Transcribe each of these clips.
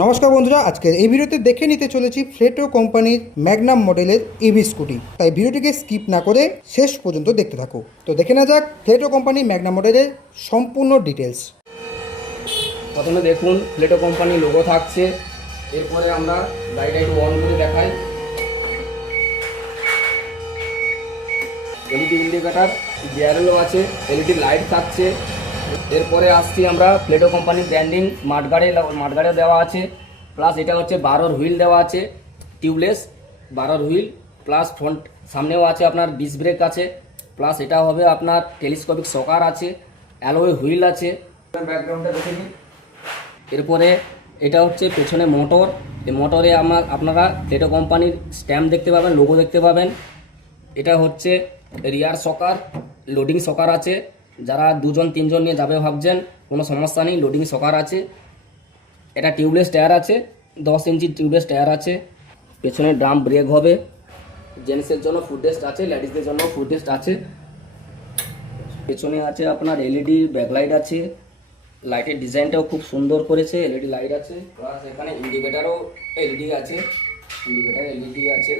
নমস্কার বন্ধুরা, আজকের এই ভিডিওতে দেখে নিতে চলেছি ফ্লেটো কোম্পানির ম্যাগনাম মডেলের ইভি স্কুটি। তাই ভিডিওটিকে স্কিপ না করে শেষ পর্যন্ত দেখতে থাকো। তো দেখে না যাক ফ্লেটো কোম্পানির ম্যাগনাম মডেলের সম্পূর্ণ ডিটেলস। প্রথমে দেখুন ফ্লেটো কোম্পানি লোগো থাকছে। এরপরে আমরা গাড়িটা একটু অন করে দেখাই। এলইডি ইন্ডিকেটার, গিয়ারও আছে, এলইডি লাইট থাকছে। এরপরে আসছি আমরা ফ্লেটো কোম্পানির ব্র্যান্ডিং মাঠগাড়ে দেওয়া আছে, প্লাস এটা হচ্ছে 12 হুইল দেওয়া আছে, টিউবলেস 12 হুইল, প্লাস ফ্রন্ট সামনেও আছে আপনার ডিস্ক ব্রেক আছে, প্লাস এটা হবে আপনার টেলিস্কোপিক সকার আছে, অ্যালয় হুইল আছে। ব্যাকগ্রাউন্ডটা দেখে নিন। এরপরে এটা হচ্ছে পেছনে মোটর। এই মোটরে আপনারা ফ্লেটো কোম্পানির স্ট্যাম্প দেখতে পাবেন, লোগো দেখতে পাবেন। এটা হচ্ছে রিয়ার সকার, লোডিং সকার আছে। যারা 2-3 নিয়ে যাবে ভাবছেন, কোনো সমস্যা নেই, লোডিং সকার আছে। এটা টিউবলেস টায়ার আছে, 10 ইঞ্চি টিউবলেস টায়ার আছে। পেছনে ড্রাম ব্রেক হবে। জেন্টসের জন্য ফুটরেস্ট আছে, লেডিসদের জন্য ফুটরেস্ট আছে। পেছনে আছে আপনার এলইডি ব্যাকলাইট আছে, লাইটের ডিজাইনটাও খুব সুন্দর করেছে, এলইডি লাইট আছে, প্লাস এখানে ইন্ডিকেটারও এলইডি আছে, ইন্ডিকেটার এলইডি আছে,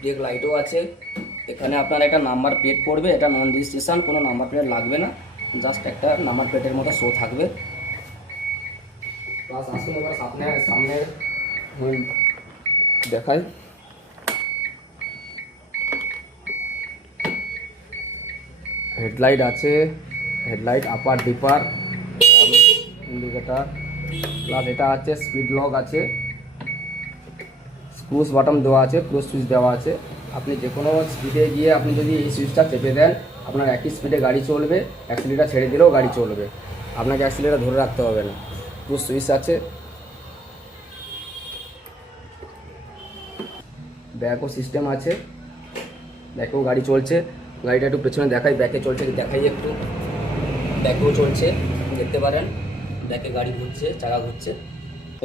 ব্রেক লাইটও আছে। এখানে আপনার একটা নাম্বার প্লেট পড়বে, এটা নন রেজিস্ট্রেশন, কোনো নাম্বার প্লেট লাগবে না, জাস্ট একটা নাম্বার প্লেটের মতো শো থাকবে। প্লাস আসুন এবার সামনে দেখাই। হেডলাইট আছে, হেডলাইট আপার ডিপার, ইন্ডিকেটার, প্লাস এটা আছে স্পিড লক আছে, ক্রুজ বাটন দেওয়া আছে, ক্রুজ সুইচ দেওয়া আছে। আপনি যে কোনো স্পিডে গিয়ে আপনি যদি এই সুইচটা চেপে দেন, আপনার একই স্পিডে গাড়ি চলবে, অ্যাক্সিলেটার ছেড়ে দিলেও গাড়ি চলবে, আপনাকে অ্যাক্সিলেটার ধরে রাখতে হবে না। ক্রুজ সুইচ আছে, ব্যাকও সিস্টেম আছে, ব্যাকেও গাড়ি চলছে। গাড়িটা একটু পেছনে দেখাই, ব্যাকে চলছে দেখাই একটু, ব্যাকেও চলছে দেখতে পারেন, ব্যাকে গাড়ি ঘুরছে, চাকা ঘুরছে।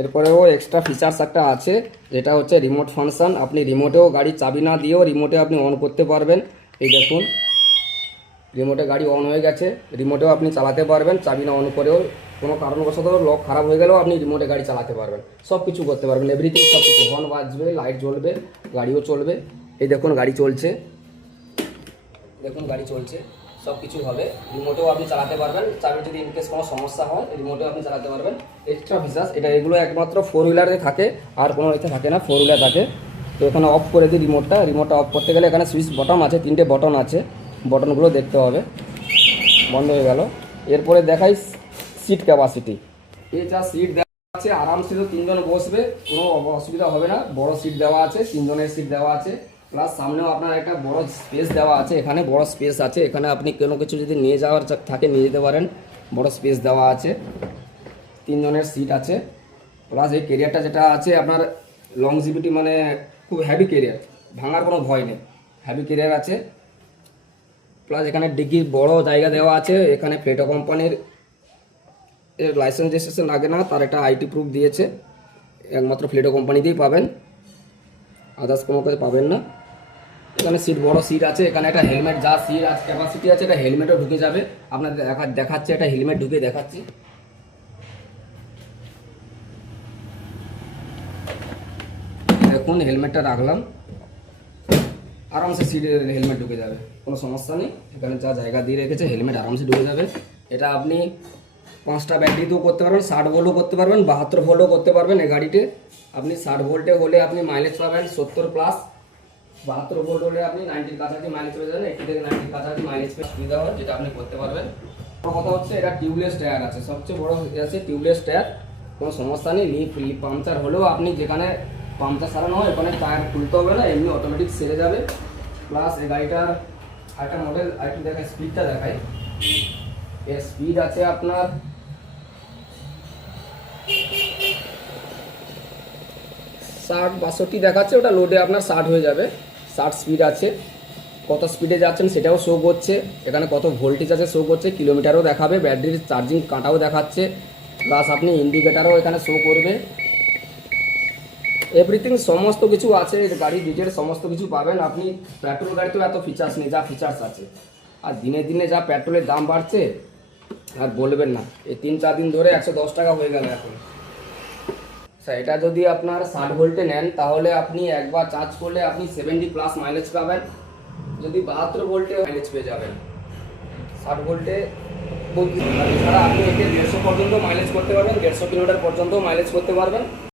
এরপরেও এক্সট্রা ফিচার্স একটা আছে, যেটা হচ্ছে রিমোট ফাংশন। আপনি রিমোটেও গাড়ির চাবি না দিয়েও রিমোটে আপনি অন করতে পারবেন। এই দেখুন, রিমোটে গাড়ি অন হয়ে গেছে, রিমোটেও আপনি চালাতে পারবেন। চাবি না অন করেও কোনো কারণবশত লক খারাপ হয়ে গেলেও আপনি রিমোটে গাড়ি চালাতে পারবেন, সব কিছু করতে পারবেন, এভরিথিং, সব কিছু। হর্ন বাজবে, লাইট জ্বলবে, গাড়িও চলবে। এই দেখুন গাড়ি চলছে, দেখুন গাড়ি চলছে, সব কিছু হবে। রিমোটেও আপনি চালাতে পারবেন, চাবির যদি ইনকেস কোনো সমস্যা হয় রিমোটেও আপনি চালাতে পারবেন। এক্সট্রা ফিচার্স এগুলো একমাত্র 4 হুইলারে থাকে, আর কোনো এতে থাকে না, 4 হুইলার থাকে। তো এখানে অফ করে দিই রিমোটটা অফ করতে গেলে এখানে সুইচ বটন আছে, 3টে বটন আছে, বটনগুলো দেখতে হবে। বন্ধ হয়ে গেল। এরপরে দেখাই সিট ক্যাপাসিটি। এই যা সিট দেওয়া আছে, আরামসে তো 3 জন বসবে, কোনো অসুবিধা হবে না। বড় সিট দেওয়া আছে, 3 জনের সিট দেওয়া আছে, প্লাস সামনেও আপনার একটা বড় স্পেস দেওয়া আছে। এখানে বড় স্পেস আছে, এখানে আপনি কোনো কিছু যদি নিয়ে যাওয়ার থাকে নিয়ে যেতে পারেন, বড় স্পেস দেওয়া আছে। 3 জনের সিট আছে, প্লাস এই ক্যারিয়ারটা যেটা আছে আপনার লংজিভিটি, মানে খুব হ্যাভি ক্যারিয়ার, ভাঙার কোনো ভয় নেই, হ্যাভি ক্যারিয়ার আছে। প্লাস এখানে ডিগ্রির বড় জায়গা দেওয়া আছে। এখানে ফ্লেটো কোম্পানির লাইসেন্স রেজিস্ট্রেশন লাগে না, তার একটা আইটি প্রুফ দিয়েছে, একমাত্র ফ্লেটো কোম্পানিতেই পাবেন, আদার্স কোনো কাছে পাবেন না। এখানে সিট, বড় সিট আছে, এখানে একটা হেলমেট, যা সিট আছে ক্যাপাসিটি আছে, এটা হেলমেটও ঢুকে যাবে। আপনাদের দেখাচ্ছে, একটা হেলমেট ঢুকে দেখাচ্ছি। দেখুন হেলমেটটা রাখলাম, আরামসে সিটে হেলমেট ঢুকে যাবে, কোনো সমস্যা নেই। এখানে যা জায়গা দিয়ে রেখেছে, হেলমেট আরামসে ঢুকে যাবে। এটা আপনি 5টা ব্যাটারিতেও করতে পারবেন, 60 ভোল্টও করতে পারবেন, 72 ভোল্টও করতে পারবেন। এই গাড়িতে আপনি 60 ভোল্টে হলে আপনি মাইলেজ পাবেন 70+, 72 ভোল্ট হলে আপনি 90-র কাছাকাছি মাইলেজ পেয়ে যাবেন, 80 থেকে 90-র কাছাকাছি মাইলেজ পেয়ে সুবিধা হয়, যেটা আপনি করতে পারবেন। বড় কথা হচ্ছে এটা টিউবলেস টায়ার আছে, সবচেয়ে বড় আছে টিউবলেস টায়ার, কোনো সমস্যা নেই। লিপ পাংচার হলেও আপনি যেখানে পাংচার সারানো হয় ওখানে টায়ার খুলতে হবে না, এমনি অটোমেটিক সেরে যাবে। প্লাস এই গাড়িটার আরেকটা মডেল, আরেকটু দেখায়, স্পিডটা দেখায়। এর স্পিড আছে আপনার 60-62 দেখাচ্ছে, ওটা লোডে আপনার 60 হয়ে যাবে, 60 স্পিড আছে। কত স্পিডে যাচ্ছেন সেটাও শো করছে, এখানে কত ভোল্টেজ আছে শো করছে, কিলোমিটারও দেখাবে, ব্যাটারির চার্জিং কাঁটাও দেখাচ্ছে, প্লাস আপনি ইন্ডিকেটারও এখানে শো করবে। এভরিথিং সমস্ত কিছু আছে, গাড়ির ডিটেল সমস্ত কিছু পাবেন আপনি। পেট্রোল গাড়িতেও এত ফিচার্স নেই যা ফিচার্স আছে, আর দিনে দিনে যা পেট্রোলের দাম বাড়ছে আর বলবেন না। এই 3-4 দিন ধরে 110 টাকা হয়ে গেল এখন। স্যার এটা যদি আপনার 60 ভোল্টে নেন তাহলে আপনি একবার চার্জ করলে আপনি 70+ মাইলেজ পাবেন। যদি 72 ভোল্টে মাইলেজ পেয়ে যাবেন। 60 ভোল্টে এছাড়া আপনি একে 150 পর্যন্ত মাইলেজ করতে পারবেন, 150 কিলোমিটার পর্যন্ত মাইলেজ করতে পারবেন।